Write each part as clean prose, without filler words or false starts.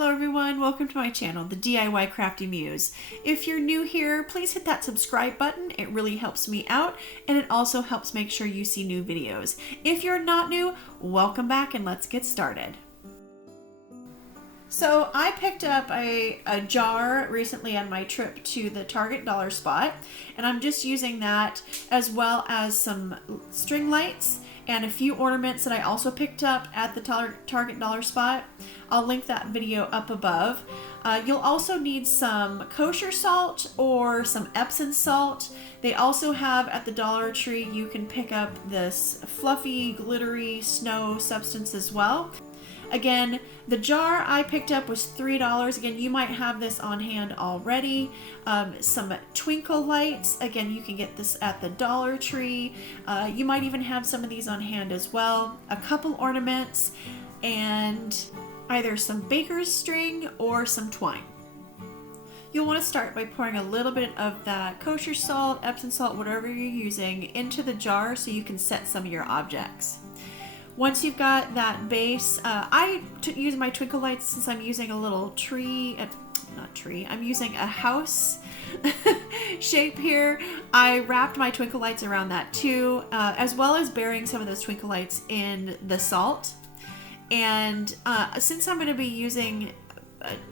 Hello everyone, welcome to my channel, the DIY Crafty Muse. If you're new here, please hit that subscribe button. It really helps me out and it also helps make sure you see new videos. If you're not new, welcome back and let's get started. So I picked up a jar recently on my trip to the Target dollar spot, and I'm just using that as well as some string lights and a few ornaments that I also picked up at the Target dollar spot. I'll link that video up above. You'll also need some kosher salt or some Epsom salt. They also have at the Dollar Tree, you can pick up this fluffy, glittery snow substance as well. Again, the jar I picked up was $3. Again, you might have this on hand already. Some twinkle lights. Again, you can get this at the Dollar Tree. You might even have some of these on hand as well. A couple ornaments and either some baker's string or some twine. You'll want to start by pouring a little bit of that kosher salt, Epsom salt, whatever you're using, into the jar so you can set some of your objects. Once you've got that base, I use my twinkle lights since I'm using a little tree, I'm using a house shape here. I wrapped my twinkle lights around that too, as well as burying some of those twinkle lights in the salt. And since I'm going to be using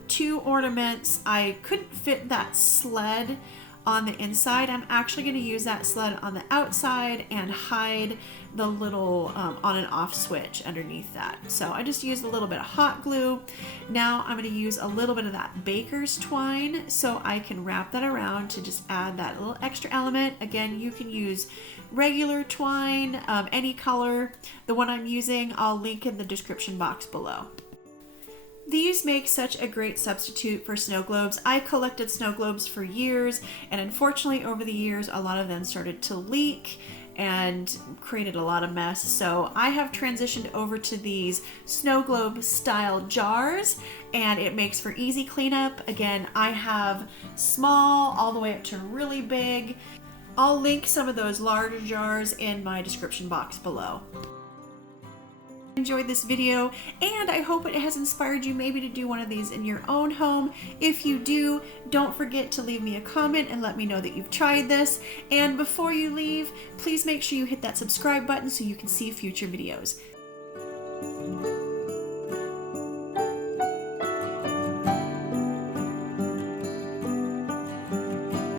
2 ornaments, I couldn't fit that sled on the inside. I'm actually going to use that sled on the outside and hide the little on and off switch underneath that. So I just used a little bit of hot glue. Now I'm going to use a little bit of that baker's twine so I can wrap that around to just add that little extra element. Again, you can use regular twine, any color. The one I'm using, I'll link in the description box below. These make such a great substitute for snow globes. I collected snow globes for years, and unfortunately over the years a lot of them started to leak and created a lot of mess. So I have transitioned over to these snow globe style jars, and it makes for easy cleanup. Again, I have small all the way up to really big. I'll link some of those larger jars in my description box below. Enjoyed this video, and I hope it has inspired you maybe to do one of these in your own home. If you do, don't forget to leave me a comment and let me know that you've tried this. And before you leave, please make sure you hit that subscribe button so you can see future videos.